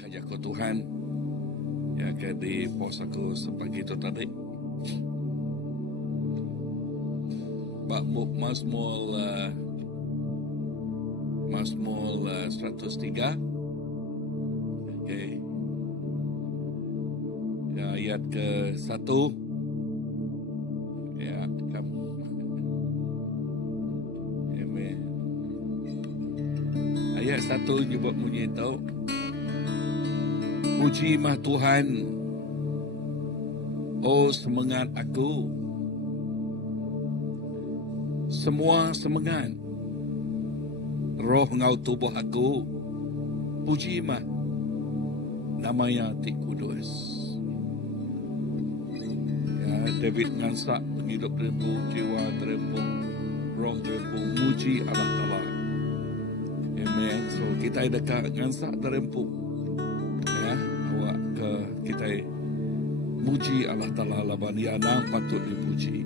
Lekajak ko Tuhan, ya kadi pos aku sepagi itu tadi. Bak Mazmur 103. Okay. Ya, ayat ke-1. Ya, Amen. Ayat 1 juga bunyi tahu. Puji mah Tuhan, oh semangat aku, semua semangat, roh ngau tubuh aku, puji mah namanya Ti Kudus. Ya, David ngansak menghidup terempu, jiwa terempu, roh terempu, muji Allah Ta'ala. Amen. So kita dekat ngansak terempu. Ya, awak ke kita muji Allah Ta'ala laban yang patut dipuji.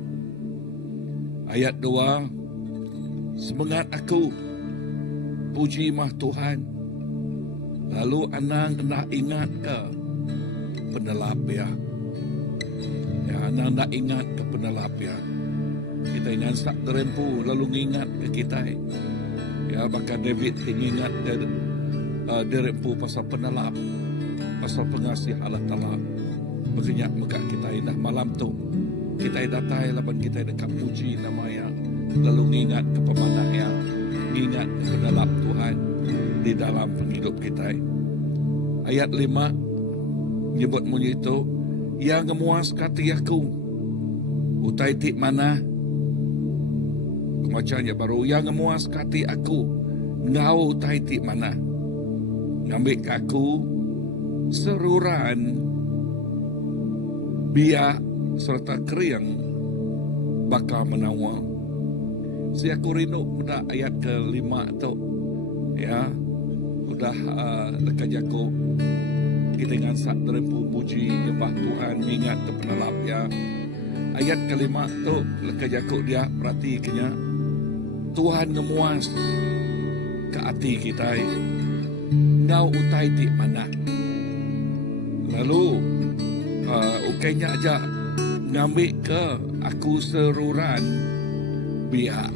Ayat 2, semangat aku, puji mah Tuhan. Lalu anang nak ingat ke penelap ya. Ya, anang nak ingat ke penelap ya. Kita ngansak terempu lalu ingat ke kita. Ya, bahkan David ingat derempu pasal penelap, pasal pengasih Allah Ta'ala. Makanya muka kita dah malam tu kita datai laban kita dekat puji namanya, lalu ingat ke pemanah yang ingat ke penelap Tuhan di dalam penghidup kita. Ayat 5 nyebut bunyi itu, yang ngemuas kati aku utai tik mana macamnya baru, yang ngemuas kati aku ngau utai tik mana ngambil aku seruran biak serta keriang bakal menawal. Si aku rindu pada ayat ke-5 tu. Ya, udah lekat jago kita ngansak terempu puji nyembah Tuhan, ingat ke penelap ya. Ayat ke-5 tu lekat jago dia perhatikannya, Tuhan ngemuas ke hati kita. Ngau utai di mana? Lalu ukainya aja ngambil ke aku seruran biak.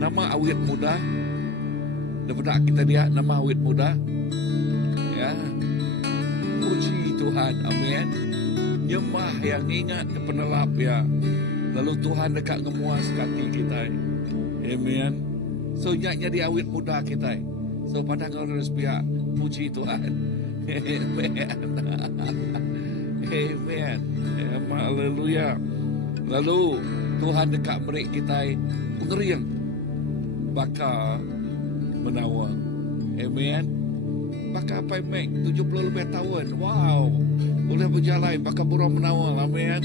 Nama awet muda. Daripada kita dia nama awet muda. Ya. Puji Tuhan. Amin. Nyembah yang ingat ke penelap ya. Lalu Tuhan dekat ngemuas hati kita. Amin. So nyaknya dia awet muda kita. So pada ngurus biak. Puji Tuhan. Amin. Amen. Haleluya. Lalu Tuhan dekat mereka kita pengeriang bakal menawar. Amen. Bakal apa mek 70 lebih tahun. Wow. Boleh berjalan bakal burung menawar. Amen.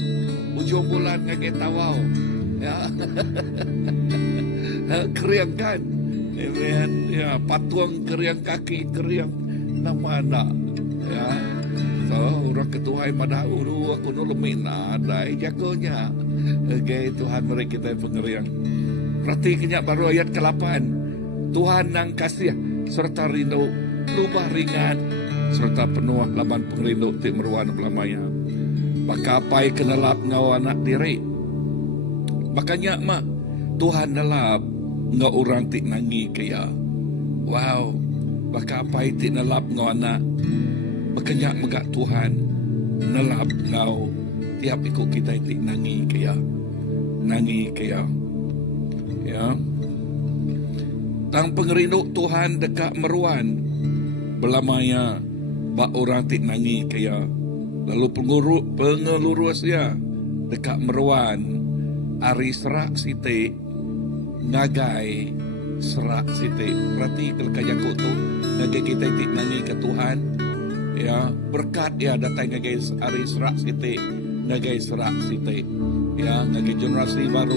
Ujung bulan ngaget tawau. Ya. Keriang kan. Amen. Ya, patuang keriang kaki, keriang nama anak. Ya. So, orang ketuai pada ulu aku nulumin ada jagonya. Okay, Tuhan mereka kita pengeriang. Perhatikannya baru ayat ke-8. Tuhan nang kasih serta rindu, lubah ringan serta penuh laban pengrindu ti meruan pelamanya. Bakapai kenalap ngau anak diri. Makanya mak Tuhan nalap ngau orang ti nangi kaya. Wow. Bakapai ti nalap ngau anak. Makanya megak Tuhan nelap ngau tiap ikut kita itu nangi kaya ya. Tang pengerindu Tuhan dekat meruan belamanya bak orang tik nangi kaya. Lalu pengelurus ya dekat meruan ari serak site ngagai serak site. Berarti kalau kayak tu ngagai kita tik nangi ke Tuhan. Ya, berkat ya datang ngagai hari serak siti, ngagai serak siti. Ya, ngagai generasi baru,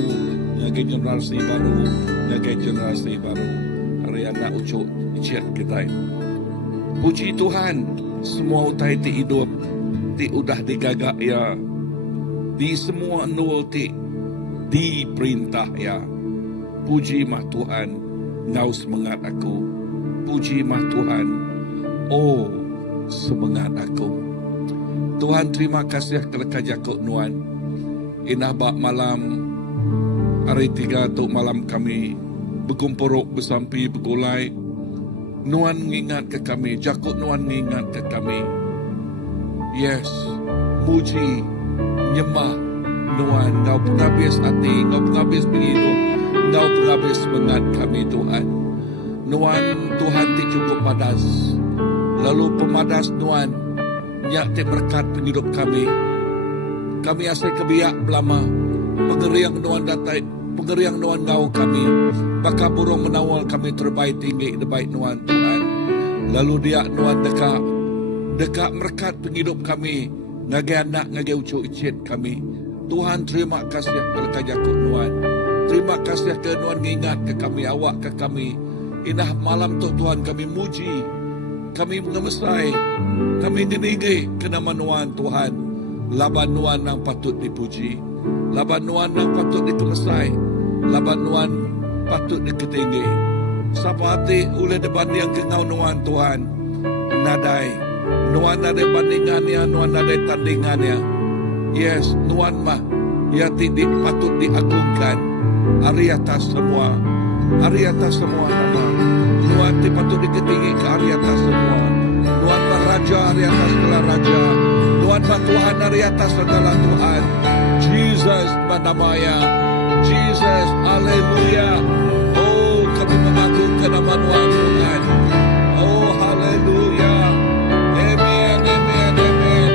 ngagai generasi baru, ngagai generasi baru. Hari anak ucuk icet kita. Puji Tuhan, semua utai ti hidup, ti udah digagak ya. Di semua nul ti diperintah ya. Puji mah Tuhan, ngau semangat aku. Puji mah Tuhan. Oh, semangat aku. Tuhan, terima kasih kerana jakok nuan. Inah bak malam hari 3 tu malam kami berkumpuruk bersampi bergulai. Nuan mengingat ke kami, jakok nuan mengingat ke kami. Yes, muji, nyembah nuan. Ngau penghabis hati, ngau penghabis hidup, ngau penghabis semangat kami Tuhan. Nuan Tuhan ti cukup padas. Lalu pemadas nuan nyak ti berkat penghidup kami. Kami asal kebiak belama pengeriang nuan datai, pengeriang nuan ngau kami. Baka burung menawal kami terbaik tinggi debaik nuan Tuhan. Lalu dia nuan dekat merkat penghidup kami. Ngagai anak, ngagai ucuk icit kami. Tuhan terima kasih kerana jakut nuan. Terima kasih ke nuan ngingat ke kami, awak ke kami. Inah malam tu Tuhan kami muji. Kami mengemesai. Kami dininggi ke nama nuan Tuhan. Laban nuan yang patut dipuji. Laban nuan yang patut dikemesai. Laban nuan patut diketinggi. Sapa hati oleh depan yang kengau nuan Tuhan. Nadai. Nuan nadai bandingannya, nuan nadai tandingannya. Yes, nuan mah. Ya tidak patut diagungkan. Hari atas semua. Hari atas semua nama. Nuan ti patut diketinggi ke hari atas semua. Nuan mah raja hari atas segala raja. Nuan mah Tuhan hari atas segala Tuhan. Jesus namanya. Jesus, haleluya. Oh, kami mengagungkan nama Nuan Tuhan. Oh, haleluya. Amen, amen, amen.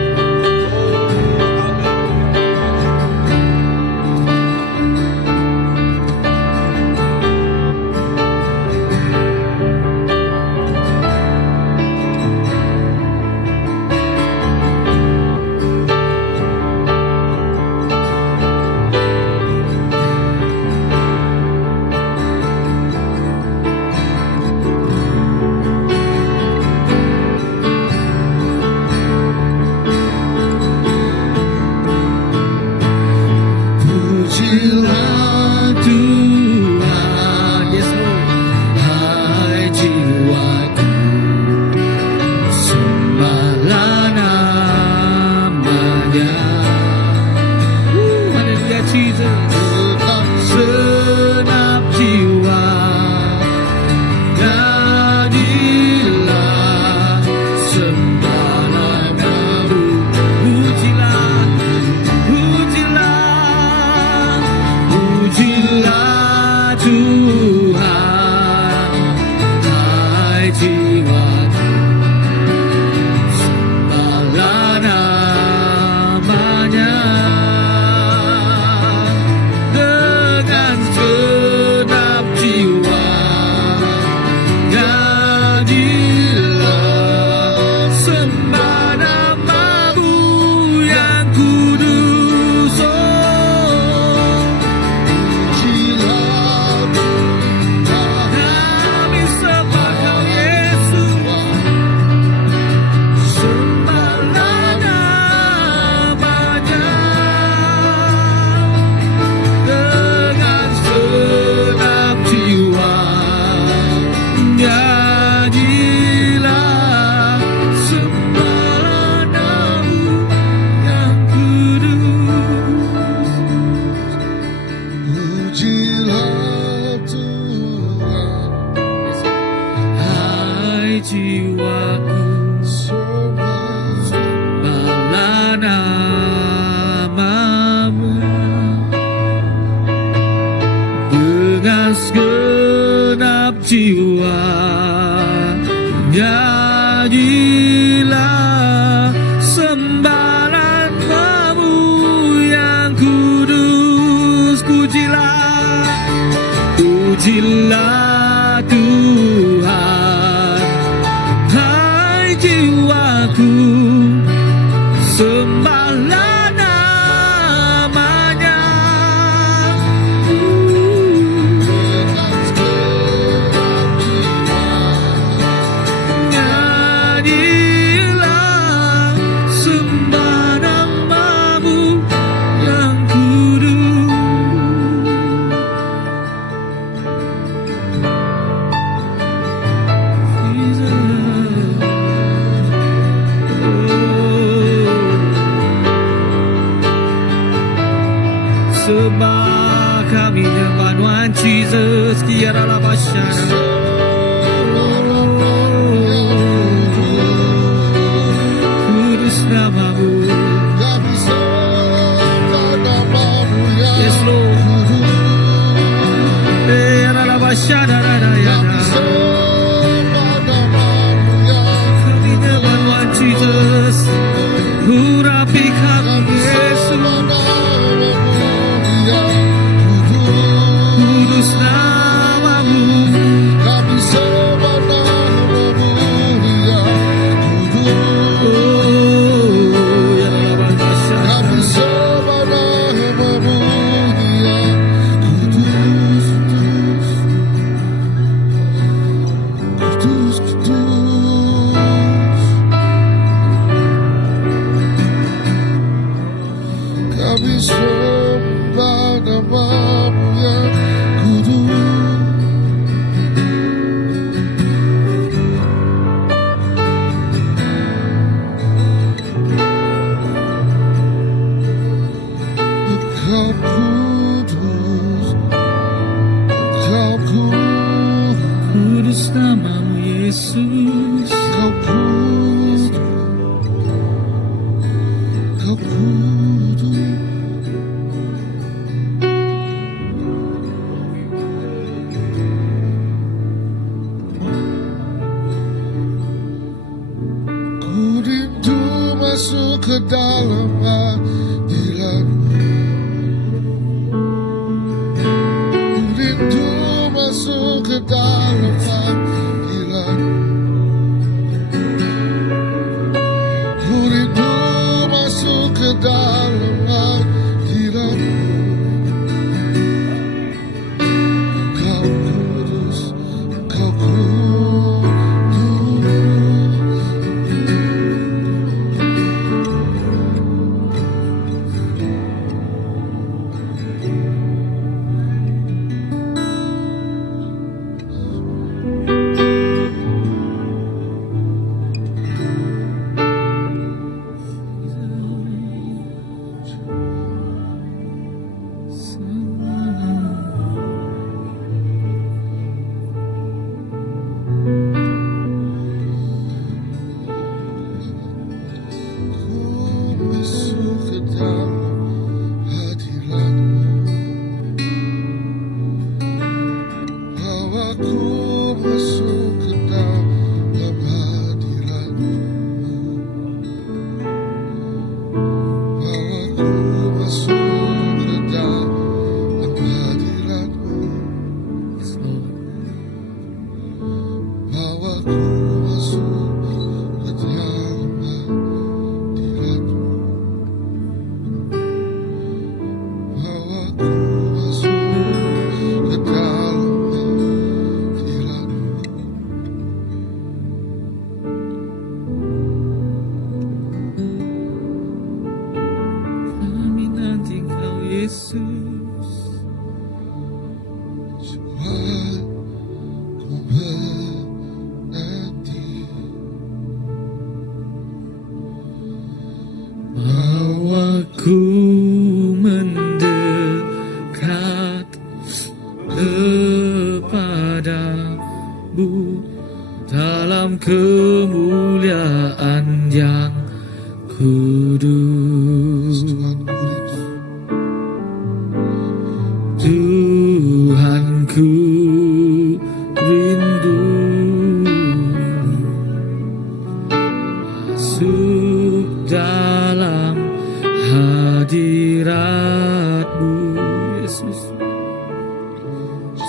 sembah, kami nyembah Tuhan Jesus. Kiara Basyana. Kudus namamu. Yes Lord. Kiara Basyana. Kami nyembah Tuhan Jesus. Urapi kami Yesus. Kudus namamu. Kami sembah namamu, ya kudus. Ya Allah, Kami sembah namamu, ya kudus, kudus, kudus, kudus. Kami sembah namamu, ya kudus. Engkau kudus, Engkau kudus, kudus namamu Yesus. Engkau kudus, Engkau kudus. Ku rindu masuk ke dalam hadirat-Mu. Ku rindu masuk ke dalam hadirat-Mu. Ku rindu masuk ke dalam hadirat-Mu. Engkau kudus, Engkau kudus. Masuk ke dalam hadirat-Mu. Bawaku masuk ke dalam hadirat-Mu. Bawaku masuk ke dalam hadirat-Mu. Bawaku masuk ke dalam hadirat-Mu. Bawaku masuk ke dalam hadirat-Mu. Kami nanti Engkau Yesus. Jiwa ku menanti, Bahwa ku mendekat kepadamu dalam kemuliaan yang kudus. Tuhan ku rindu. Tuhanku rindu masuk dalam hadirat-Mu Yesus.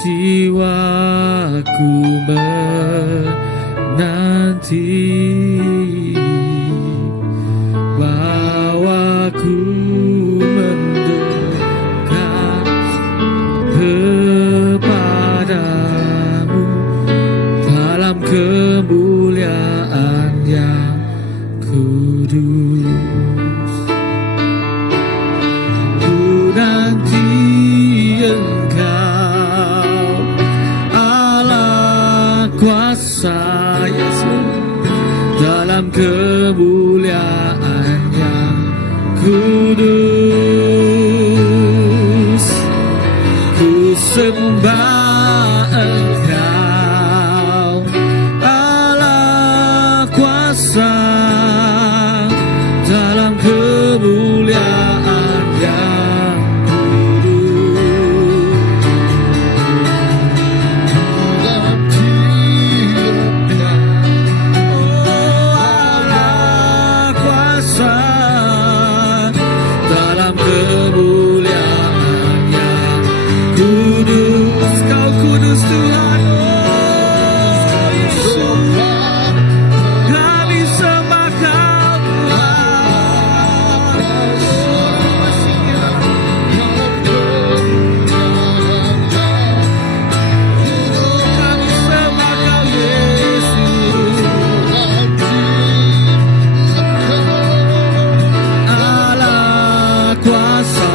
Jiwaku menanti, bahwa ku mendekat kepadamu dalam kemuliaan yang kudus. Ku nanti Engkau Allah kuasa Yesus dalam kemuliaan yang kudus. kuasa dalam kemuliaan yang kudus. dan tiada Oh Allah kuasa dalam kemuliaan yang kudus. Kau kudus Tuhan, oh Yesus. Kami sembah Kau Kami sembah Kau Yesus. Allah kuasa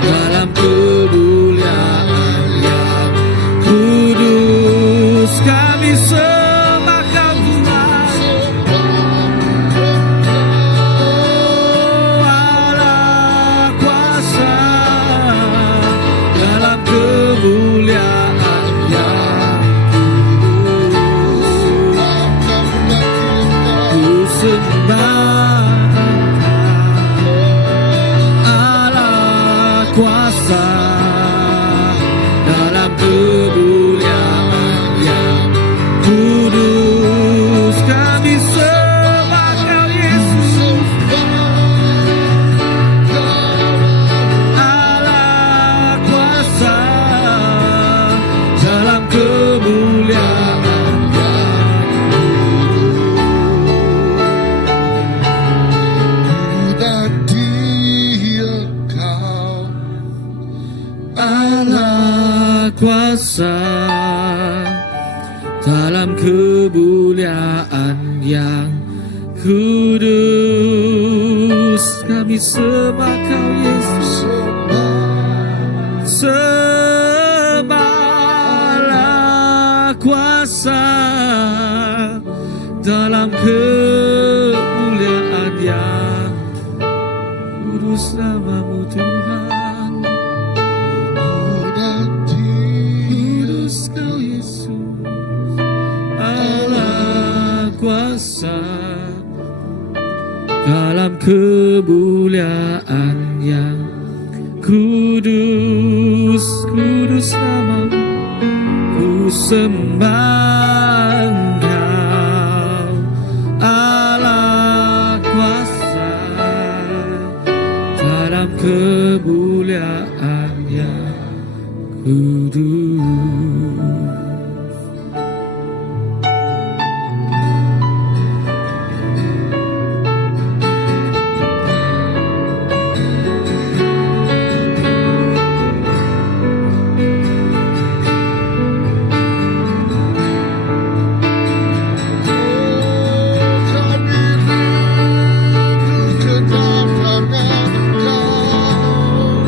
dalam kemuliaan yang kudus. Kami sembah Kau Tuhan. Oh Allah kuasa dalam kemuliaan yang ku sembah. Allah kuasa dalam kemuliaan yang kudus. Kami sembah Kau Yesus. Allah kuasa dalam kemuliaan dan Dia Kau Allah kuasa dalam kemuliaan yang kudus. Kami sembah Kau Yesus. Sembahlah kuasa dalam kemuliaan yang kudus namamu Tuhan. dan Dia Kudus Kau Yesus, Allah kuasa dalam kemuliaan yang kudus. Kudus namamu, ku sembah Engkau. Allah kuasa dalam kemuliaan yang kudus. kami rindu kedatangan Kau.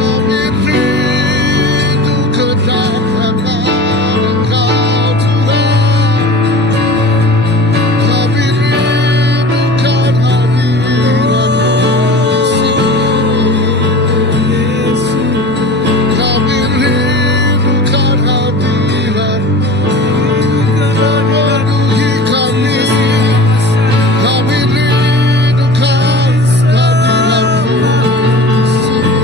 Kami rindu kedatangan Kau Tuhan. Kami rindukan hadirat-Mu di sini. Kami rindukan hadirat-Mu memenuhi kami. Kami rindukan hadirat-Mu di sini.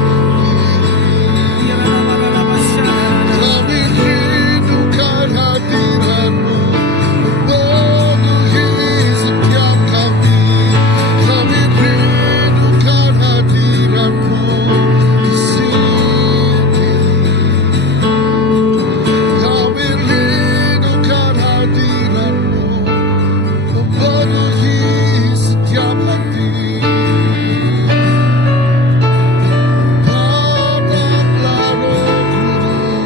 Kami rindukan hadirat-Mu memenuhi setiap kami. Kami rindukan hadirat-Mu di sini. Kami rindukan hadirat-Mu memenuhi setiap hati. Datanglah Roh Kudus.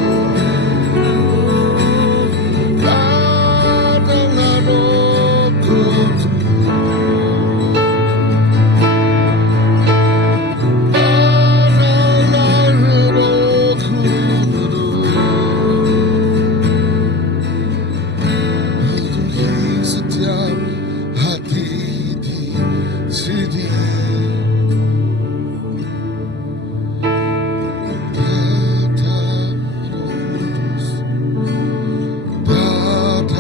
Datanglah Roh Kudus. Datanglah Roh Kudus. Memenuhi setiap hati di sini. Datang Roh Kudus. Datang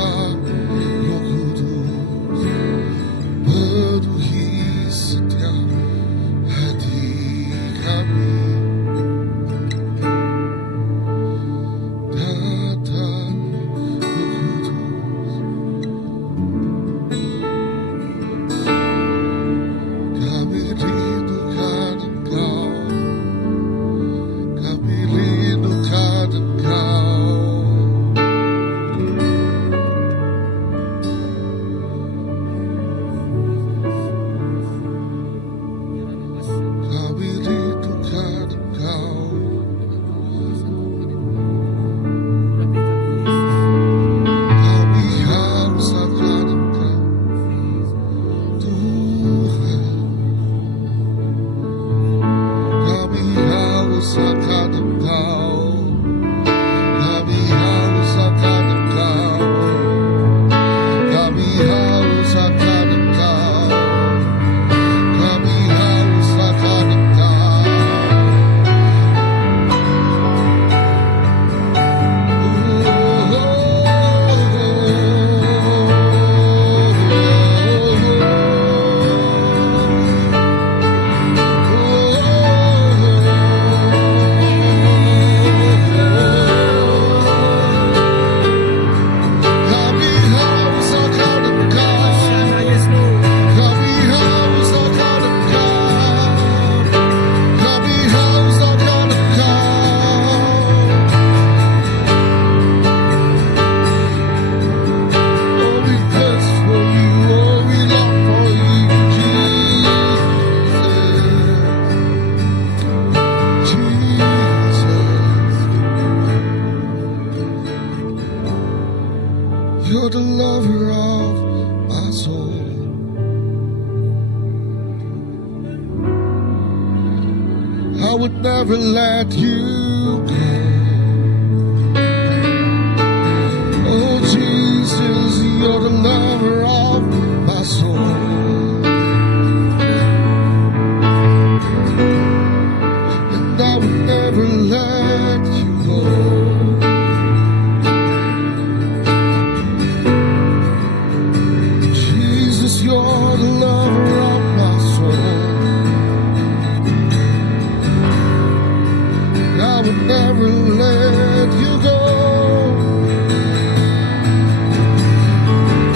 You're the lover of my soul. I would never let you go. Oh Jesus, you're the lover of my soul. And I would never let you go. Jesus, you're the lover of my soul. I would never let you go.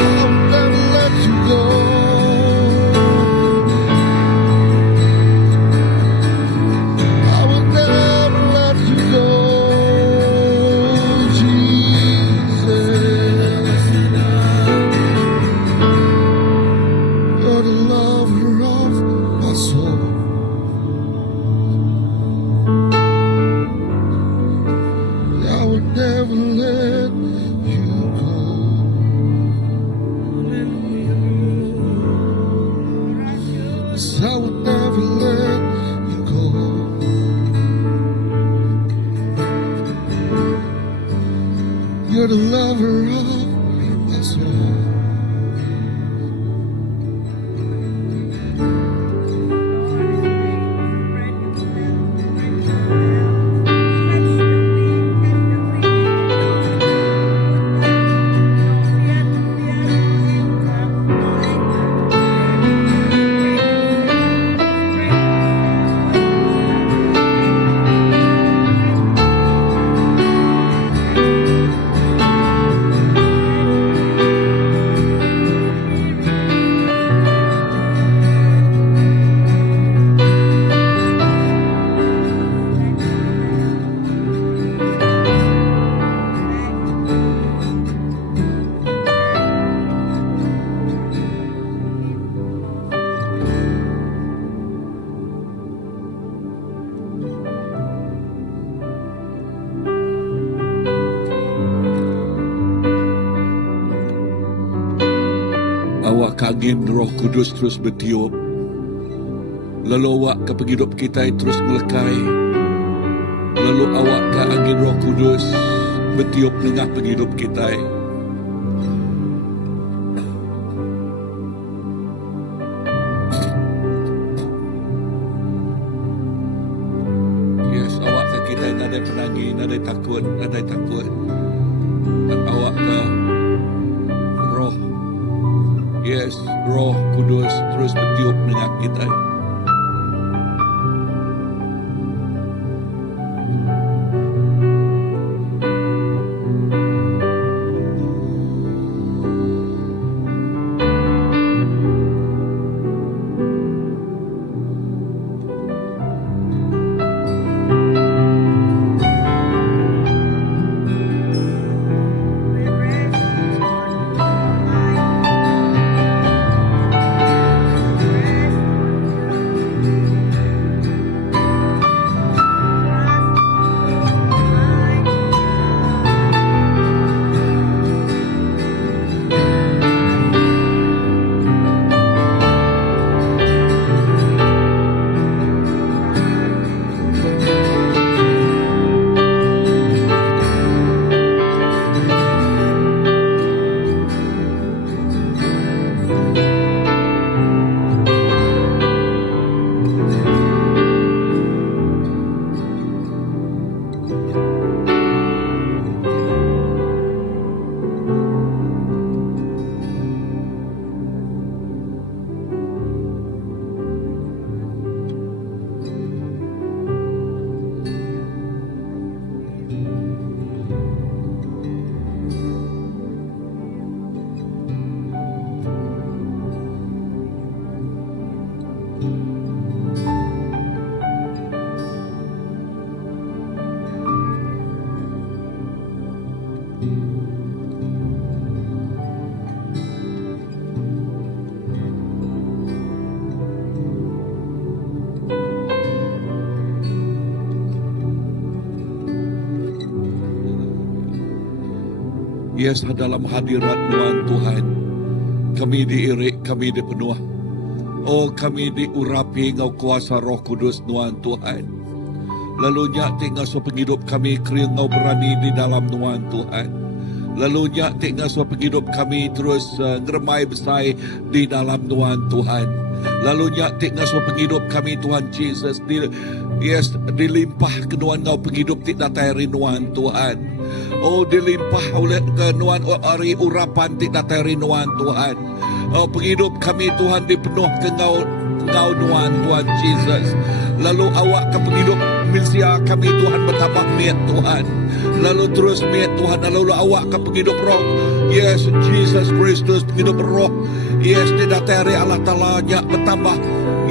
I would never let you go. I would never let you go, Jesus. You're the lover of my soul. I would never let you go. Yes, I would never let you go. You're the lover of my soul. Awak kangin Roh Kudus terus bertiup. Lalu awak ke penghidup kita terus melekai. Lalu awak ke angin Roh Kudus bertiup tengah penghidup kita. Yes, awak ke kita ada penangis, ada takut, ada takut. Dan awak ke Roh. Yes, Roh Kudus terus bertiup dengan kita. Biasa dalam hadirat Tuhan Tuhan, kami diirik, kami dipenuh. Oh, kami diurapi ngau kuasa Roh Kudus Tuhan Tuhan. Lalu nyak ngaso penghidup kami kering ngau berani di dalam Tuhan Tuhan. Lalu nyak ngaso penghidup kami terus ngeremai besai di dalam Tuhan Tuhan. Lalu nyak ngaso penghidup kami Tuhan Jesus dilimpah kenuan ngau penghidup tidak teri Tuhan Tuhan. Oh, dilimpah oleh kenuan ari urapan tidak teri Tuhan Tuhan. Oh, penghidup kami Tuhan dipenuh ke ngau Tuhan Jesus. Lalu awak ke penghidup minsia kami Tuhan bertambah miat Tuhan. Lalu terus miat Tuhan. Lalu awak ke penghidup roh. Yes, Jesus Kristus penghidup roh. Yes, tidak teri Allah Ta'ala-Nya bertambah.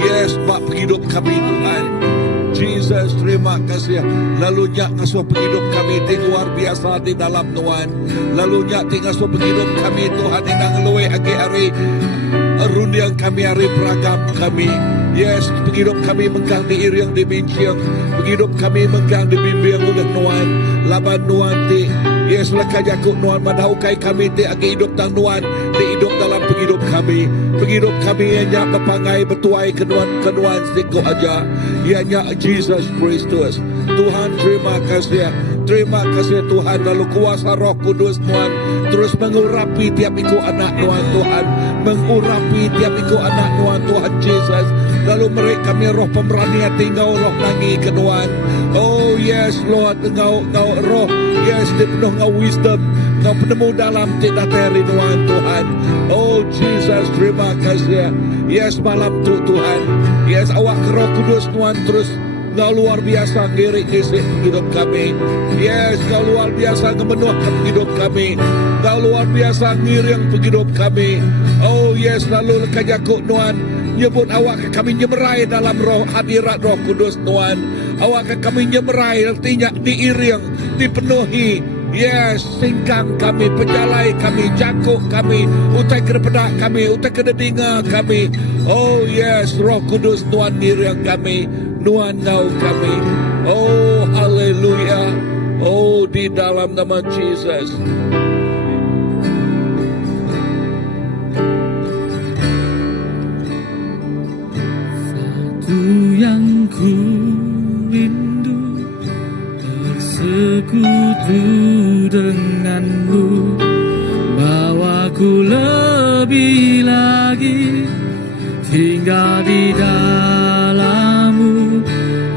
Yes, Pak penghidup kami Tuhan. Jesus, terima kasih. Lalu nyak ngasuh penghidup kami di luar biasa di dalam Tuhan. Lalu nyak ngasuh penghidup kami Tuhan di nangluwe agi hari rundiang kami hari beragam kami. Yes, penghidup kami menggang di iriang di binciang. Penghidup kami menggang di bimbing oleh Tuhan. Laban Tuhan ti. Yes, lekajaku Tuhan madaukai kami ti agi hidup tang Tuhan. Di hidup dalam penghidup kami. Penghidup kami hanya berpangai bertuai kenuan siku aja. Ianya Jesus Kristus. Tuhan terima kasih. Terima kasih Tuhan. Lalu kuasa Roh Kudus Tuhan terus mengurapi tiap ikut anak Tuhan. Mengurapi tiap ikut anak Tuhan Jesus. Lalu mereka kami roh pemberani hati engkau roh nangi ke Tuhan. Oh yes Lord, engkau roh. Yes, dipenuh engkau wisdom. Engkau penemu dalam tidak teri Tuhan. Oh Jesus, terima kasih. Yes, malam tu Tuhan. Yes, awak Roh Kudus Tuhan terus engkau luar biasa ngirik isi hidup kami. Yes, engkau luar biasa memenuhkan hidup kami. Engkau luar biasa ngiring hidup kami. Oh yes, lalu kajaku Tuhan nyebut awak ke kami nyemerai dalam roh hadirat Roh Kudus Tuhan. Awak ke kami nyemerai artinya diiring, dipenuhi. Yes, singkang kami, penjalai kami, cakuk kami, utai kedepedak kami, utai kededinga kami. Oh yes, Roh Kudus Tuhan ngiring kami, Tuhan ngau kami. Oh haleluya. Oh di dalam nama Jesus. Yang ku rindu bersekutu denganmu, bawaku lebih lagi tinggal di dalammu,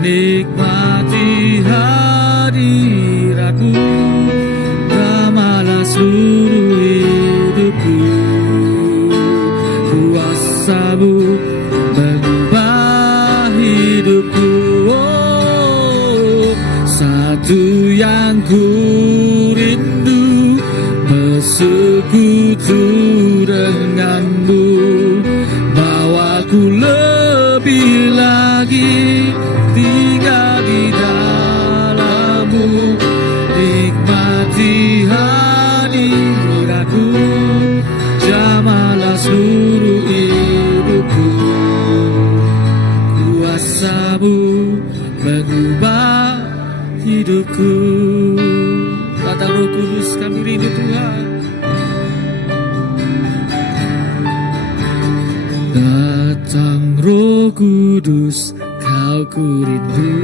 nikmati hadiratmu, damalah seluruh hidupku, kuasamu mengubah hidupku. Oh, satu yang ku rindu bersekutu denganmu, bawaku lebih lagi tinggal di dalammu, nikmati hadiratmu, jamalah seluruh hidupku, kuasamu mengubah hidupku. Datang Roh Kudus, kami rindu Tuhan. Datang Roh Kudus, kau ku rindu,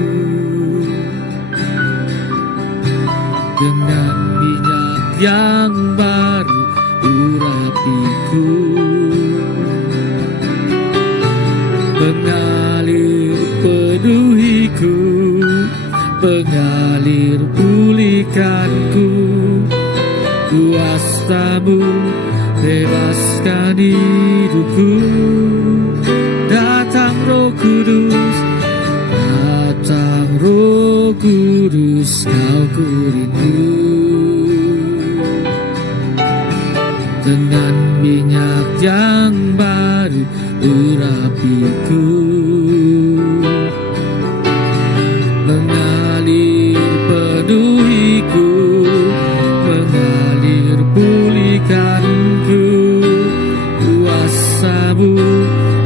dengan minyak yang baru urapiku, mengalir penuhiku, mengalir pulihkanku, kuasamu bebaskan hidupku. Datang Roh Kudus, datang Roh Kudus, kau ku rindu, dengan minyak yang baru urapiku, mengalir penuhiku, mengalir pulihkanku, kuasamu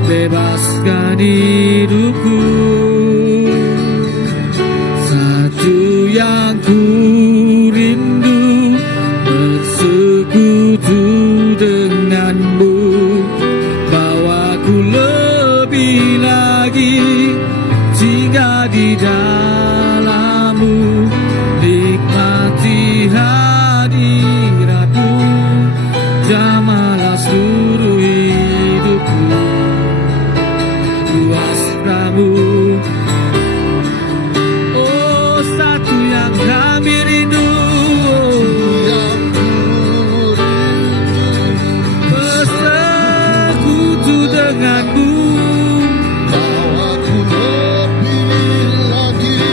bebaskan hidupku. Satu yang ku rindu bersekutu Jamahlah seluruh hidupku, kuasamu. Oh, satu yang kami rindu, yang ku rindu, bersekutu denganmu, bawa ku lebih lagi,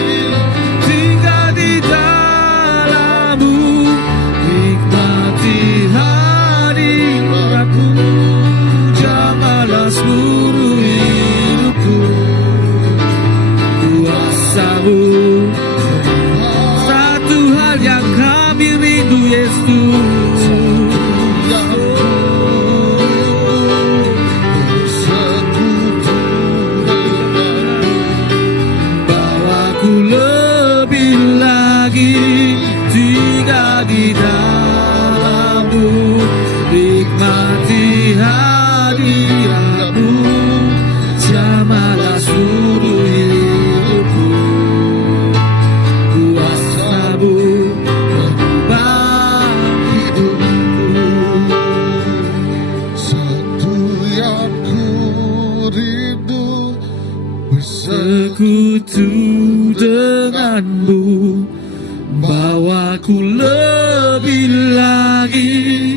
tinggal di dalammu, nikmati hadiratmu. Jamahlah seluruh hidupku, kuasamu. Satu hal yang kami rindu, Yesus, yang bersekutu denganmu, bawaku lebih lagi, tinggal di dalammu, nikmati hadiratmu. Jamahlah seluruh hidupku, kuasamu mengubah hidupku. satu yang ku rindu, Sekutu denganmu, bawaku lebih lagi,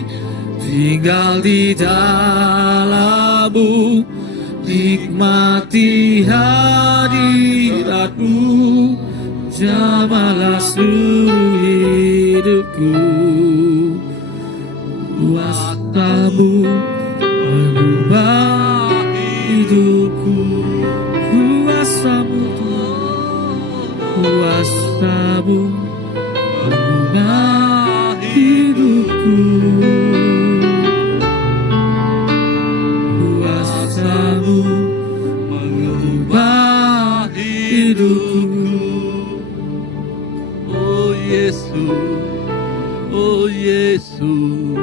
tinggal di dalammu, nikmati hadiratmu. Jamahlah seluruh hidupku, kuasamu mengubah hidupku. Kuasamu Tuhan, kuasamu mengubah hidupku. Kuasamu mengubah hidupku. Oh Yesus, oh Yesus,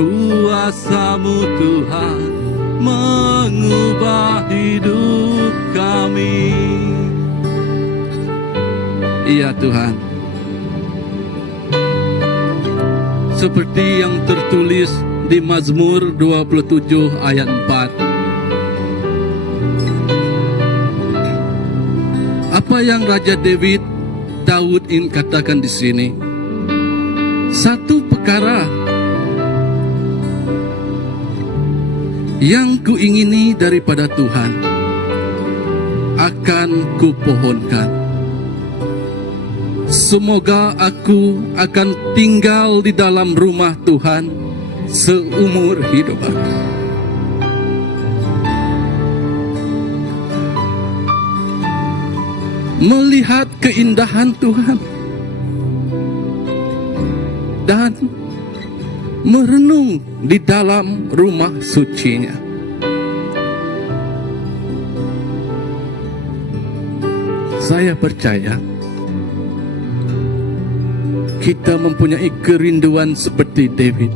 kuasamu Tuhan mengubah hidup kami. Iya Tuhan, seperti yang tertulis di Mazmur 27 ayat 4. Apa yang Raja Daud ingin katakan di sini? Satu perkara yang kuingini daripada Tuhan akan kupohonkan. Semoga aku akan tinggal di dalam rumah Tuhan seumur hidup aku. Melihat keindahan Tuhan dan merenung di dalam rumah suci-Nya. Saya percaya kita mempunyai kerinduan seperti David.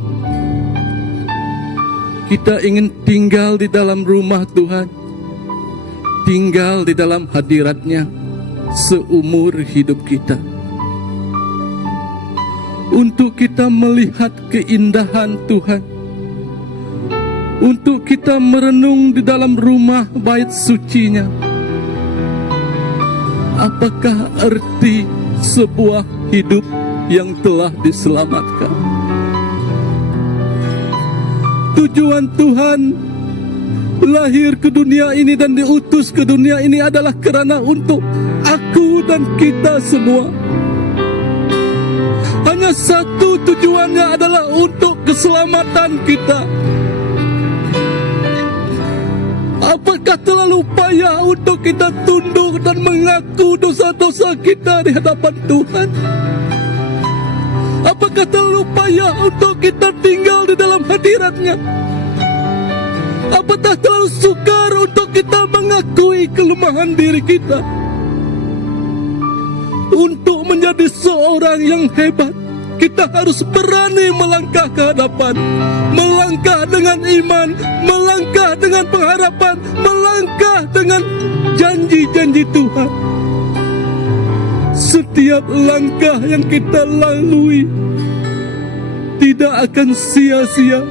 Kita ingin tinggal di dalam rumah Tuhan, tinggal di dalam hadirat-Nya seumur hidup kita. Untuk kita melihat keindahan Tuhan, untuk kita merenung di dalam rumah bait suci-Nya. Apakah arti sebuah hidup yang telah diselamatkan? Tujuan Tuhan lahir ke dunia ini dan diutus ke dunia ini adalah kerana untuk aku dan kita semua. Hanya satu tujuannya adalah untuk keselamatan kita. Apakah terlalu payah untuk kita tunduk dan mengaku dosa-dosa kita di hadapan Tuhan? Apakah terlalu payah untuk kita tinggal di dalam hadirat-Nya? Apakah terlalu sukar untuk kita mengakui kelemahan diri kita? Untuk menjadi seorang yang hebat, kita harus berani melangkah ke hadapan, melangkah dengan iman, melangkah dengan pengharapan, melangkah dengan janji-janji Tuhan. Setiap langkah yang kita lalui tidak akan sia-sia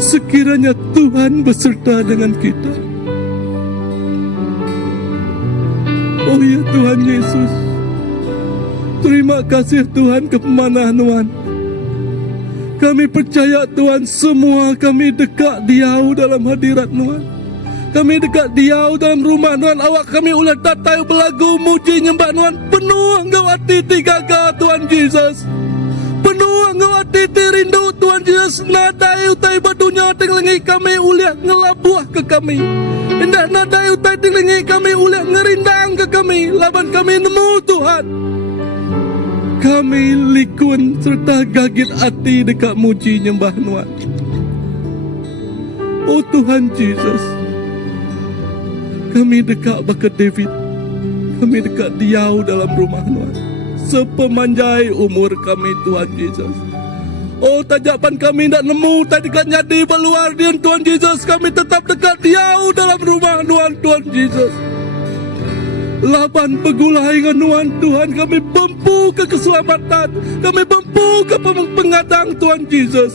Sekiranya Tuhan beserta dengan kita. Oh ya Tuhan Yesus, terima kasih Tuhan kemana Tuhan. Kami percaya Tuhan, semua kami dekat Diau dalam hadirat Tuhan. Kami dekat Diau dalam rumah Tuhan. Awak kami ulah datai belagu muji nyembah Tuhan. Penuh engkau hati gagal Tuhan Yesus. Penuh engkau hati rindu Tuhan Yesus. Nadai utai badunya tenglengi kami uliah ngelabuah ke kami. Indah nadai utai tenglengi kami uliah ngerindang ke kami. Laban kami nemu Tuhan. Kami likun serta gagit hati dekat muji nyembah Tuhan. Oh Tuhan Yesus, kami dekat baka David. Kami dekat Diau dalam rumah Tuhan. Sepemanjai umur kami Tuhan Yesus. Oh tajapan kami tak nemu, tak dekat nyadi berluar dia Tuhan Yesus. Kami tetap dekat Diau dalam rumah Tuhan Yesus. Laban begulai dengan Tuhan, kami bempu ke keselamatan, kami bempu ke pengadang Tuhan Yesus.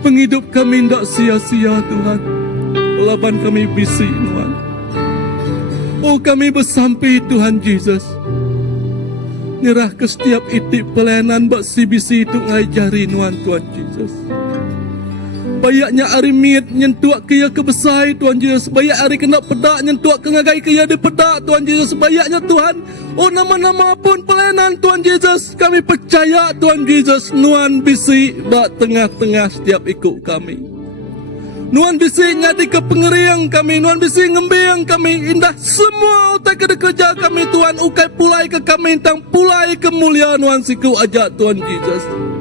Penghidup kami tidak sia-sia Tuhan. Laban kami bisik Tuhan. Oh kami bersampai Tuhan Yesus. Nyerah ke setiap itik pelayanan bak CBC itu ngajari Tuhan Yesus. Bayaknya hari miet nyentuak kia kebesai Tuhan Yesus. Bayak hari kena pedak nyentuak kengagai kia di pedak Tuhan Yesus. Bayaknya Tuhan, oh nama-nama pun pelayanan Tuhan Yesus. Kami percaya Tuhan Yesus, Nuan bisi bak tengah-tengah setiap ikut kami. Nuan bisi nyadi ke pengeriang kami, Nuan bisi ngembiang kami. Indah semua utai kerja kami Tuhan. Ukai pulai ke kami tentang pulai kemuliaan Nuan siku ajak Tuhan Yesus.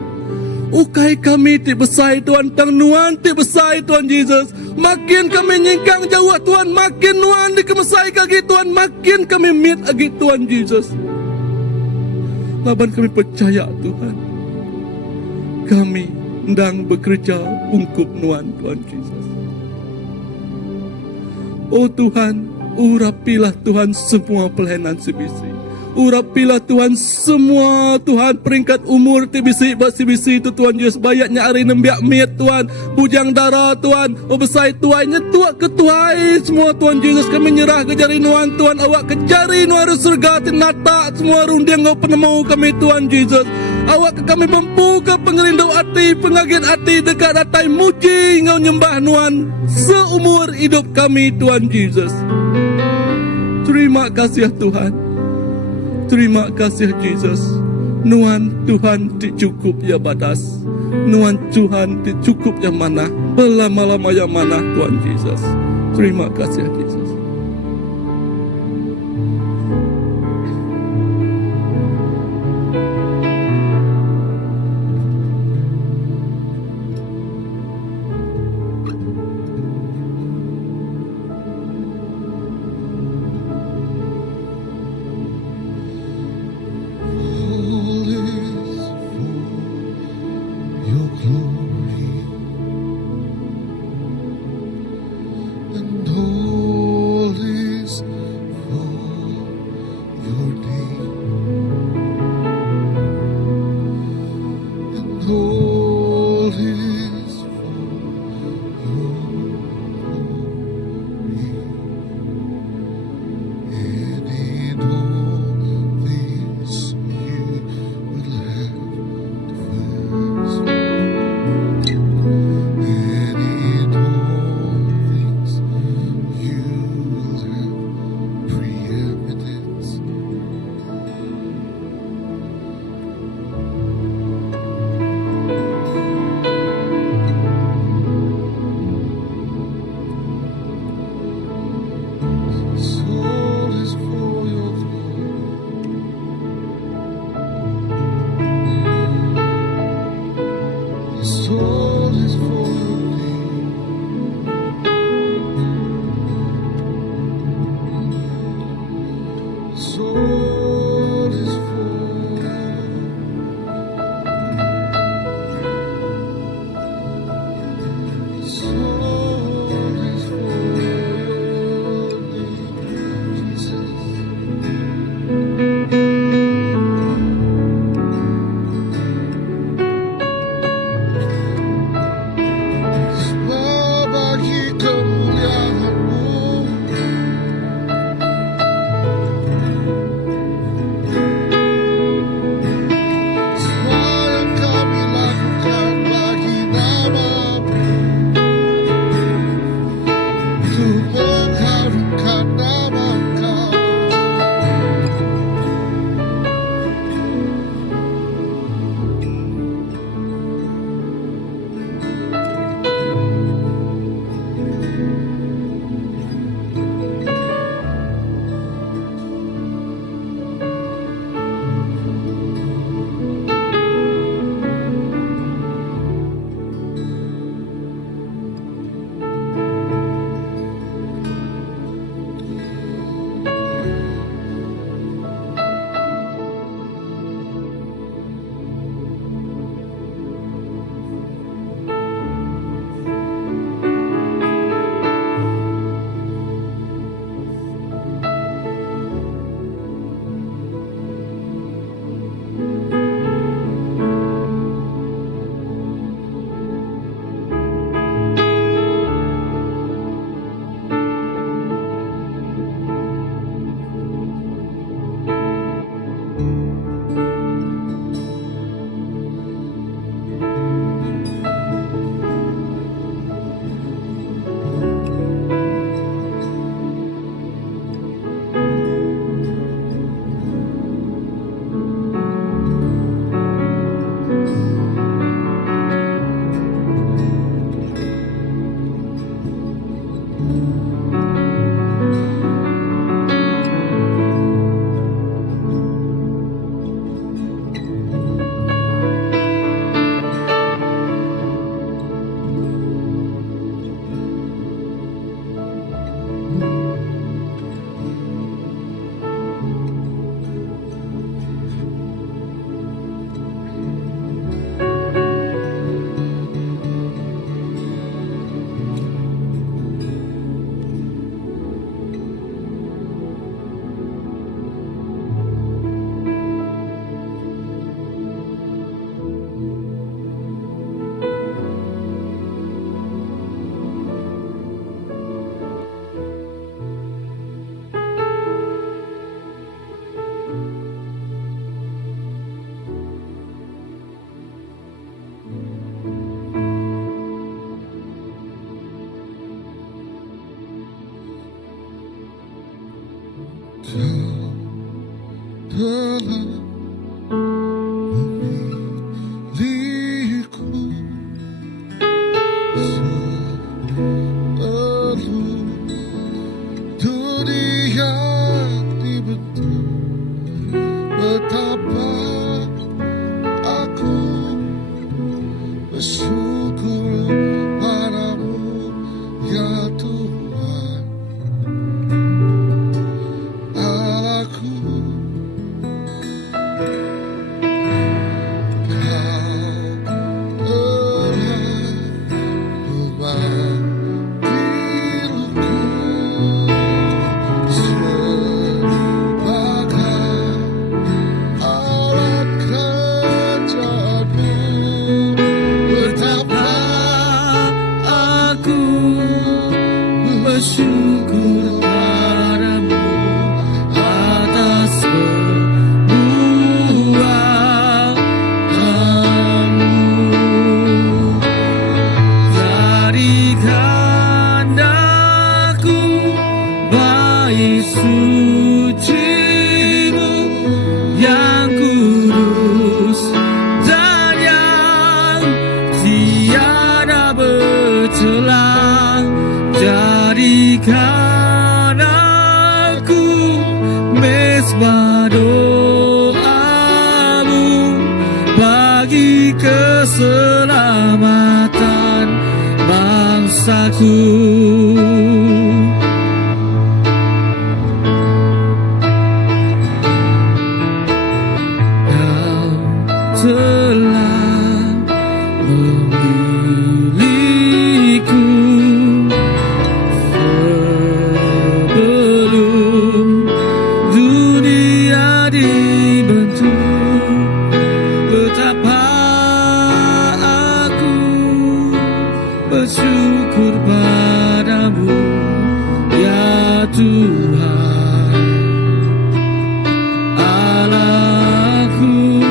Ukai kami ti besai Tuhan, tang Nuan ti besai Tuhan Yesus. Makin kami nyingkang jauh Tuhan, makin Nuan dikemesai kaki Tuhan, makin kami mit agi Tuhan Yesus. Laban kami percaya Tuhan, kami ndang bekerja ungkup Nuan Tuhan Yesus. Oh Tuhan, urapilah Tuhan semua pelayanan CBC. Urapilah Tuhan semua Tuhan peringkat umur TBC CBC itu Tuhan Yesus. Bayaknya hari nembiak miet Tuhan, bujang darah Tuhan, obesai Tuhan, nyetuak ke Tuhan semua Tuhan Yesus. Kami nyerah ke jari Nuan Tuhan, awak ke jari Nuan surga tinata semua rundiang kau penemu kami Tuhan Yesus. Awak ke kami membuka pengerindu hati, pengagit hati dekat datai muji ngau nyembah Nuan seumur hidup kami Tuhan Yesus. Terima kasih Tuhan. Terima kasih Yesus. Nuan Tuhan ti cukup ya badas. Nuan Tuhan ti cukup ya mana. Belama-lama ya mana Tuhan Yesus. Terima kasih Yesus. And Kau telah memilihku sebelum dunia dibentuk. Betapa aku bersyukur padamu, ya Tuhan Allahku. Kau telah memanggilku sebagai alat kerja-Mu. Betapa Aku bersyukur padamu atas perbuatanmu. Jadikan aku bait suci-Mu yang kudus dan yang tiada bercela. Jadikan aku mezbah doa-Mu bagi keselamatan bangsaku. Kau telah memilihku sebelum dunia dibentuk. Betapa aku bersyukur padamu, ya Tuhan Allahku.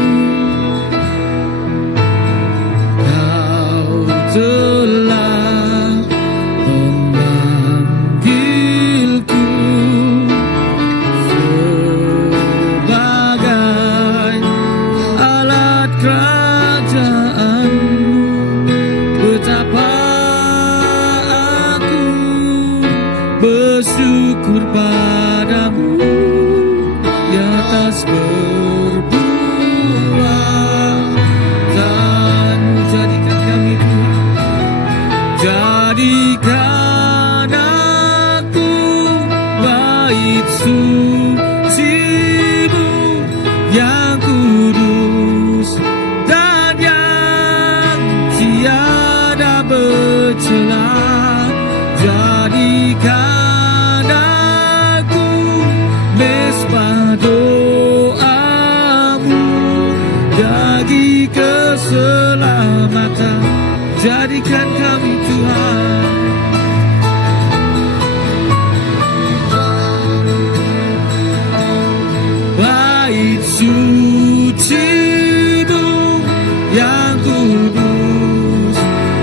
Kau telah memanggilku sebagai alat kerajaan-Mu. Betapa aku bersyukur padamu di atas perbuatan. Jadikan kami Tuhan, jadikan aku bait suci-Mu yang kudus dan yang tiada bercela. Jadikan aku mezbah doa-Mu bagi keselamatan. Jadikan kami Tuhan bait suci-Mu yang kudus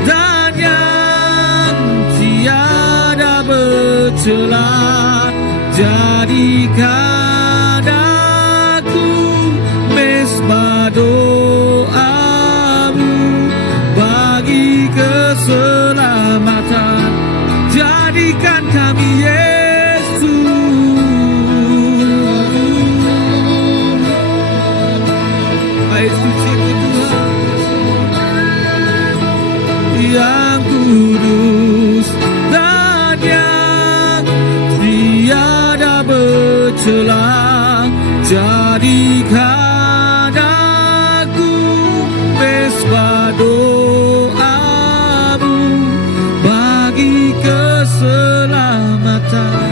dan yang tiada bercela. Jadikan aku mezbah doa-Mu bagi keselamatan. Jadikan kami Yesus bait suci-Mu Tuhan yang kudus dan yang tiada bercela. Jadikan aku mezbah doa-Mu bagi keselamatan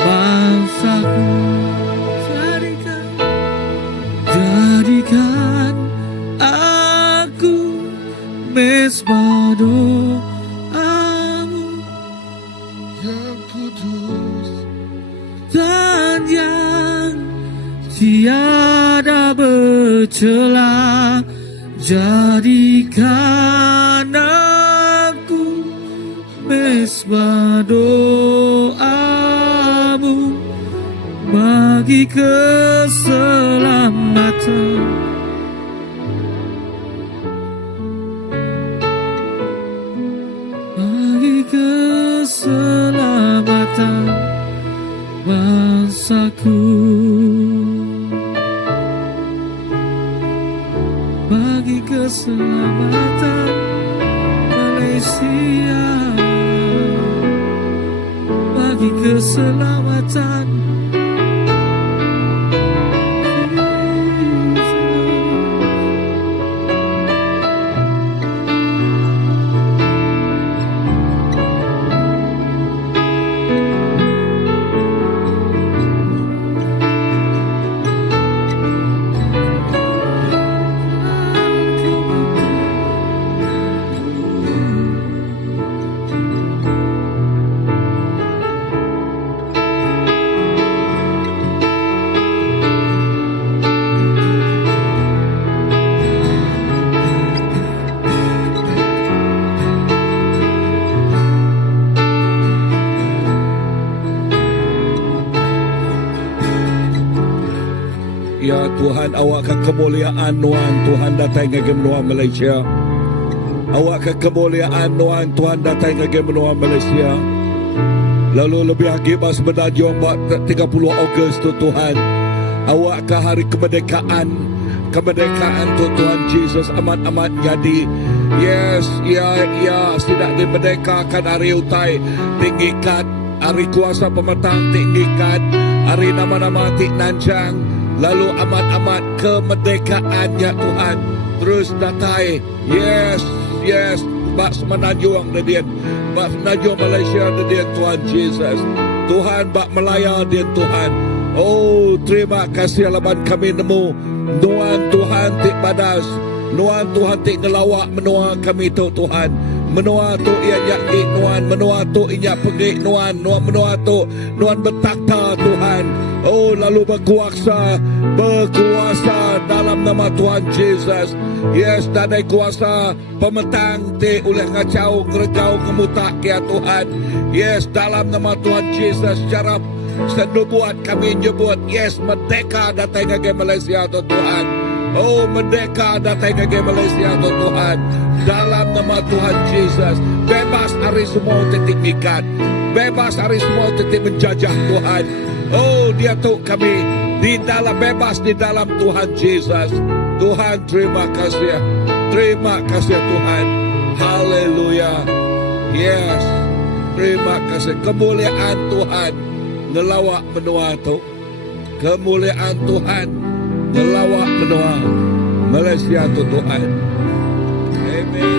bangsaku. Jadikan aku mezbah doa-Mu yang kudus dan yang tiada bercela. Jadikan aku mezbah doa-Mu bagi keselamatan, bagi keselamatan bangsaku, bagi keselamatan Malaysia, bagi keselamatan Ya Tuhan, awak kemuliaan Tuhan, Tuhan datang ke benua Malaysia. Awak kemuliaan Tuhan datang ke benua Malaysia. Lalu lebih lagi pas berdajuang buat 30 Ogos tu Tuhan. Awak ke hari kemerdekaan tu Tuhan Yesus amat-amat jadi. Yes, ya, tidak dimerdekakan hari utai tinggikan, hari kuasa pemetang tinggikan, hari nama-nama tik nanjang. Lalu amat-amat kemerdekaannya Tuhan terus datai. Yes, bak semenanjung dia, bak semenanjung Malaysia dia Tuhan Yesus. Tuhan bak Melaya dia Tuhan. Oh, terima kasih alaman kami nemu nuan Tuhan tik badas, nuan Tuhan tik ngelawak menua kami tu Tuhan. Menua tu ia nyaki nuan, menua tu ia pergi nuan, menua tu nuan bertakhta Tuhan. Oh, lalu berkuasa dalam nama Tuhan Yesus. Yes, dan ada kuasa pemetang te oleh ngacau, ngerejau, ngemutak ya Tuhan. Yes, dalam nama Tuhan Yesus secara senubuat kami nyebut, yes, merdeka datang ke Malaysia tu Tuhan. Oh, merdeka datang ke Malaysia tu Tuhan. Dalam nama Tuhan Yesus, bebas hari semua titik mikat, bebas hari semua titik menjajah Tuhan. Oh, dia tu kami di dalam bebas di dalam Tuhan Yesus. Tuhan, terima kasih Tuhan. Haleluya. Yes, terima kasih. Kemuliaan Tuhan ngelawak menua tu. Kemuliaan Tuhan ngelawak menua Malaysia tu Tuhan. Amen.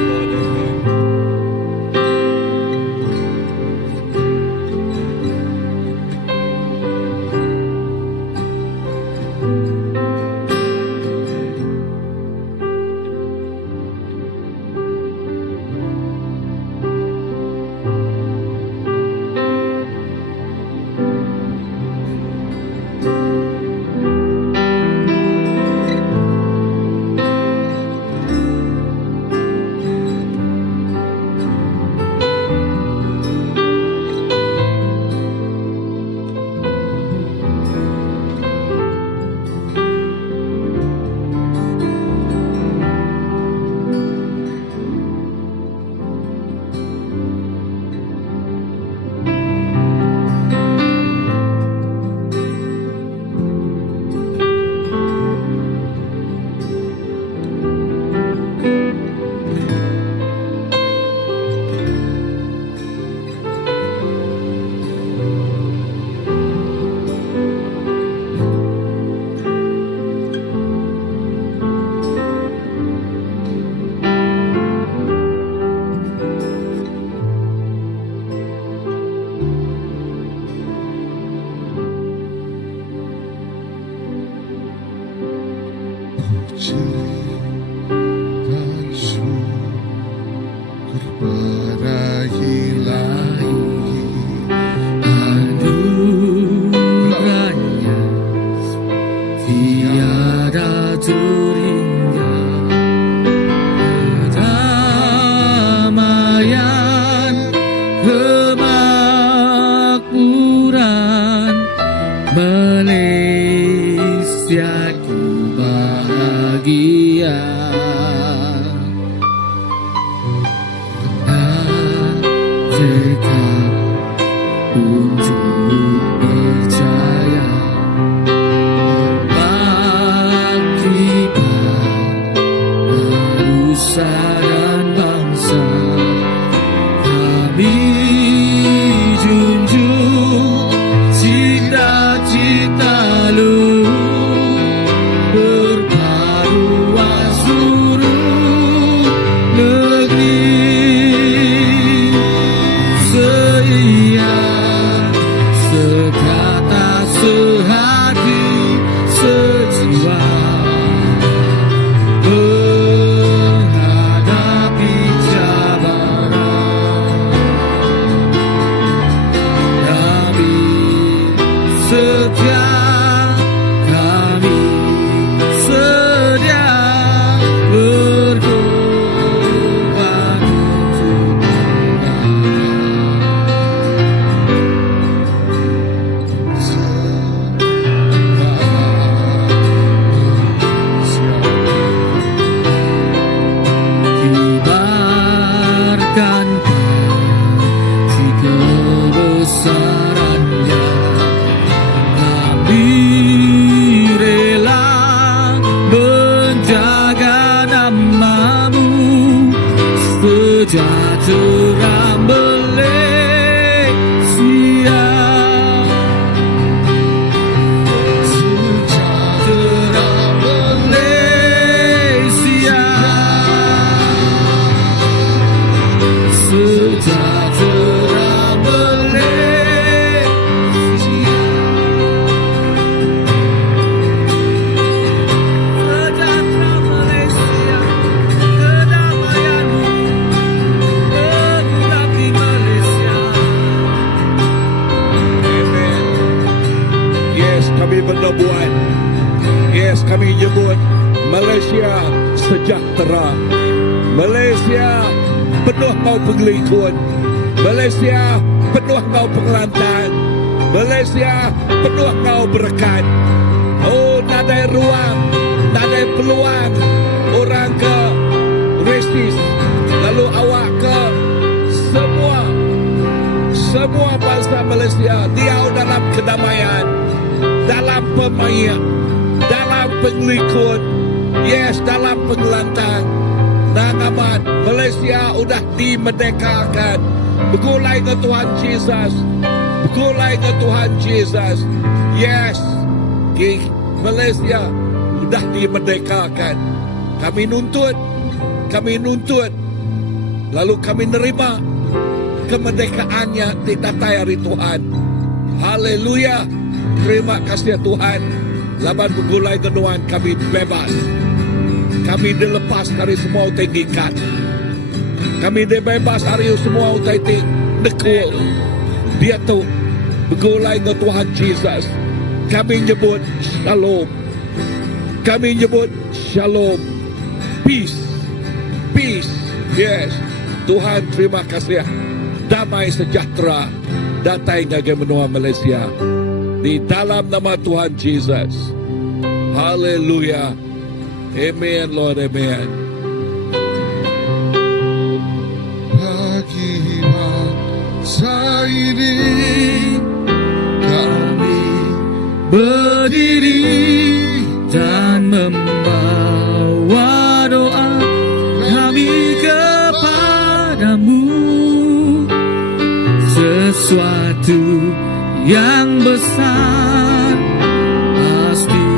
merdeka untuk percaya berbakti pada nusa dan bangsa. Kami junjung cita-cita luhur perpaduan seluruh negeri. Seia, sekata, sehati, sejiwa menghadapi cabaran. Kami setia, kami sedia berkorban untuk kibarkan kasih kebesarannya. Kami rela menjaga namamu, sejahtera Malaysia. Sejahtera Malaysia. Sejahtera Malaysia. Sejahtera Malaysia. Kedamaianmu menghadapi Malaysia. Amen. Yes, kami bernubuat. Yes, kami nyebut Malaysia sejahtera. Malaysia penuh kau pengikut. Malaysia penuh kau pengelantan. Malaysia penuh kau berkat. Oh, tak ada ruang, tak ada peluang orang ke rasis. Lalu awak ke semua bangsa Malaysia diau dalam kedamaian, dalam pemain, dalam pengikut, yes, dalam pengelantang. Nangaman Malaysia udah dimerdekakan. Begulai ke Tuhan Yesus. Begulai ke Tuhan Yesus. Yes, Malaysia udah dimerdekakan. Kami nuntut, lalu kami nerima kemerdekaannya didatai hari Tuhan. Haleluya. Terima kasih Tuhan. Laban begulai ke Tuhan kami bebas. Kami dilepas dari semua tinggikan. Kami dibebas dari semua utai nekul. Dia tu begulai ke Tuhan Yesus. Kami nyebut shalom. Kami nyebut shalom. Peace. Peace. Yes. Tuhan terima kasih. Damai sejahtera datang ke benua Malaysia. Di dalam nama Tuhan Yesus. Haleluya. Amen, Lord, amen. Bagi bangsa ini kami berdiri dan membawa doa kami kepadamu. Sesuatu yang besar pasti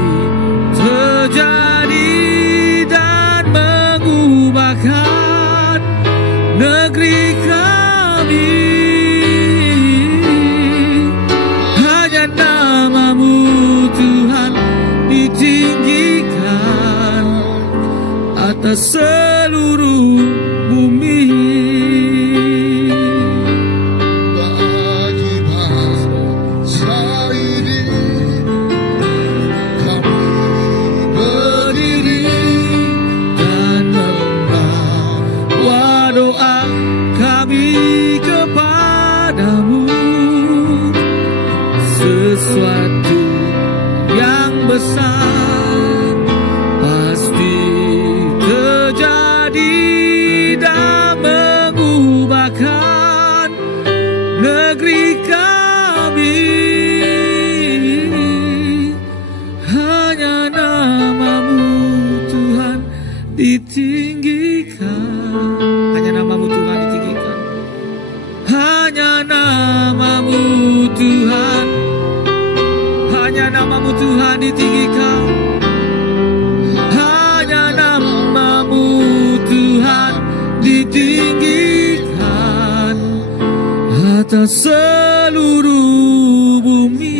terjadi dan mengubahkan negeri kami. Hanya namamu Tuhan ditinggikan atas seluruh bumi. bagi bangsa ini kami Berdiri dan membawa doa kami kepadamu. Sesuatu yang besar pasti terjadi dan mengubahkan negeri kami. Hanya nama-Mu Tuhan ditinggikan. Hanya nama-Mu Tuhan ditinggikan. Hanya nama-Mu Tuhan. Hanya nama-Mu Tuhan ditinggikan. Hanya nama-Mu Tuhan ditinggikan atas seluruh bumi.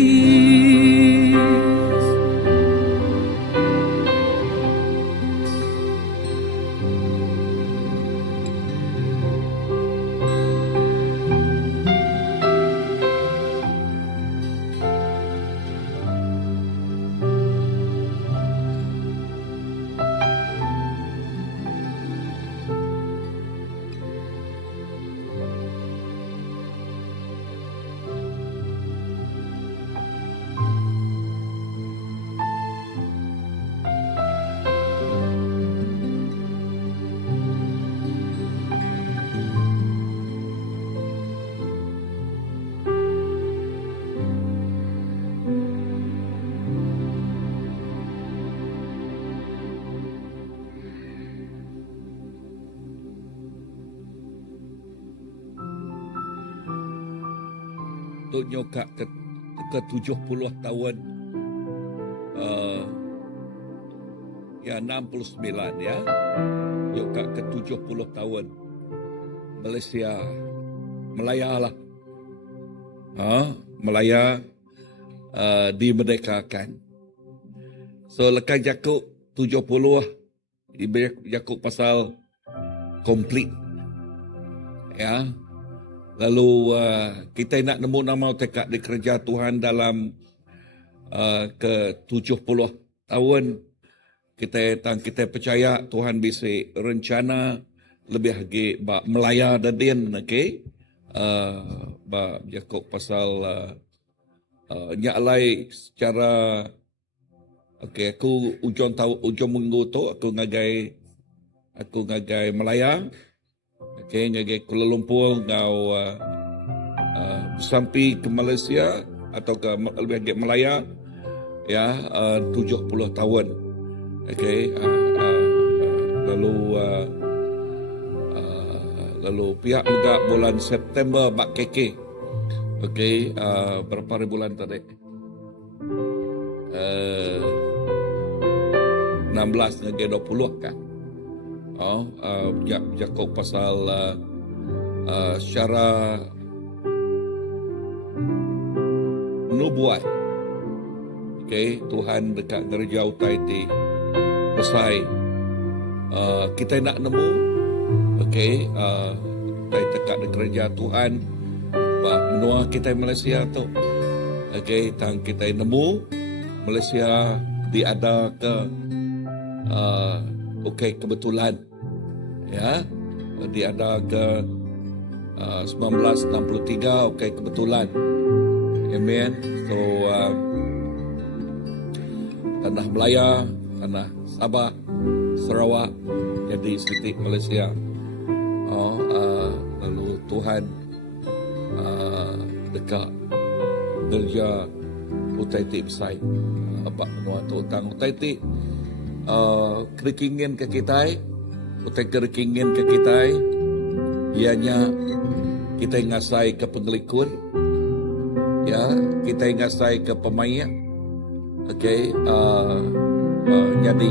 Untuk nyokak ke 70 tahun ya 69 ya. Nyokak ke 70 tahun Malaysia Melaya lah. Melaya dimerdekakan. So lekas Jakub 70 Jakub pasal komplit. Ya. Lalu kita nak nemu nama tekad di kerja Tuhan dalam ke 70 tahun. Kita percaya Tuhan bisa rencana lebih lagi bak Melaya dan okey. Bak Jakub pasal nyaklai secara okey aku ujung minggu tu aku ngagai Melaya. Okey, ngagai Kuala Lumpur ngau sampai ke Malaysia atau ke lebih lagi Melaya ya 70 tahun. Okey, lalu pihak juga bulan September bak KK. Okey, berapa hari bulan tadi? 16 ngagai 20 kan? Jakub pasal secara nubuat. Okay, Tuhan dekat gereja utai ti besai. Kita nak nemu, okay, kita dekat di gereja Tuhan, menua kita Malaysia tu, okay, tang kita nemu Malaysia diada ke, okay, kebetulan. Ya, diada ke 1963, okey kebetulan. Amen. So tanah Melaya, tanah Sabah, Sarawak jadi siti Malaysia. Lalu Tuhan dekat gereja utai ti besai. Apa menua tu tang utai ti kerikingin ke kita. Utai kerikingin ke kita, ianya kita ngasai ke penglikun, ya, kita ngasai ke pemain, okay, jadi,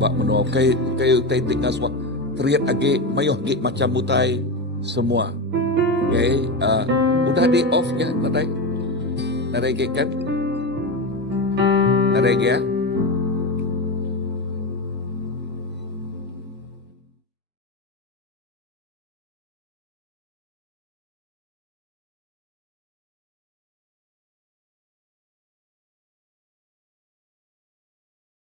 bak menua, okay, utai tinggal swak, teriak lagi, mayuh gig macam utai semua, okay, udah di off ya, nadai kan, nadai ya.